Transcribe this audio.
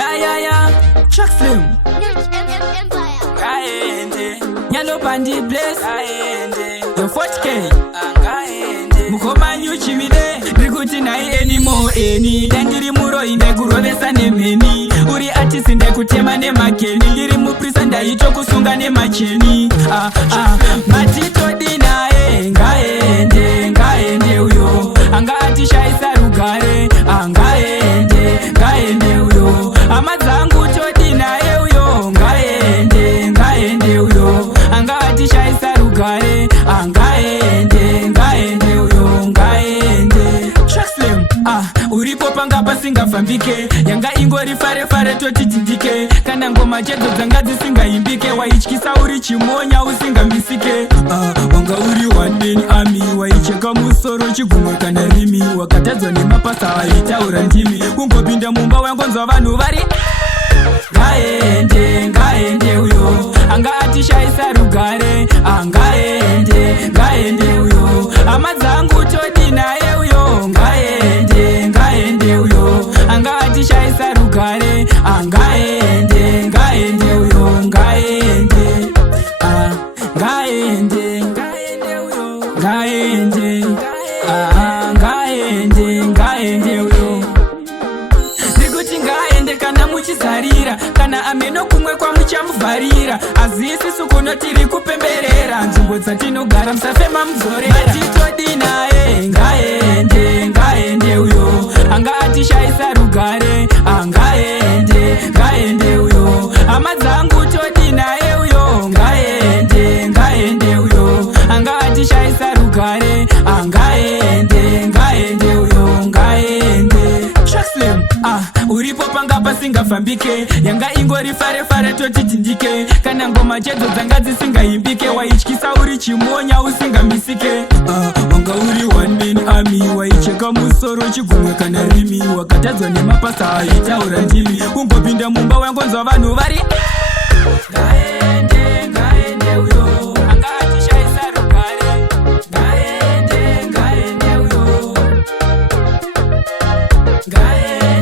Yeah. Chuck Slim. Ngaaende. Nyalloh bandi bless. Ngaaende. Yo 40K. Ngaaende. Mukoma nyuchimide. Rikuti nai anymore eni. Dangiri muro inde kurovesa nemeni. Uri artist inde kutema nemakeni. Ngiri muprisa ndaito kusunga nemacheni. Matito dinae. Ngaaende uyo. Anga atishaisa rugare. Ngaaende uyo. Amadzangu todinae uyo. Ngaaende uyo. Anga atishaisa rugare. Ngaaende uyo. Ngaaende. Chuck Slim. Uripo panga pasingafambike. Yanga ingori fare totitindike. Kana ngoma chedzo dzanga dzisingaimbike. Waityisa uri chimonya usingambisike. Wanga uri one man army. Waicheka musoro chigumwe kana rimi. Wakatadzwa nemapasa aitaura ndimi. Kungopinda mumba wangonzwa vanhu vari Ngaaende uyo. Anga atishaisa rugare. Ngaaende uyo. Amadzangu todinae uyo. Ngaaende uyo. Anga atishaisa rugare. Ngaaende uyo. Ngaaende uyo. Ngaaende uyo. Ndikuti ngaaende kana muchizarira. Kana ameno kumwe kwa muchamuvharira. Azisi sukunotiri kupemberera. Nzvimbo dzatinogara musafema muzorera. Matitodinae. Ngaaende uyo. Anga atishaisa rugare. Ngaaende uyo. Amadzangu todinae uyo. Ngaaende uyo. Anga atishaisa rugare. Ngaaende uyo. Ngaaende. Chuck Slim. Uripo panga pasingafambike. Yanga ingori fare totitindike. Kana ngoma chedzo dzanga dzisingaimbike. Waityisa uri chimonya usingambisike. Wanga uri one man army. Waicheka musoro chigumwe kana rimi. Wakatadzwa nemapasa aitaura ndimi. Kungopinda mumba wangonzwa vanhu vari Ngaaende uyo. Anga atishaisa rugare. Ngaaende uyo. Ngaaende.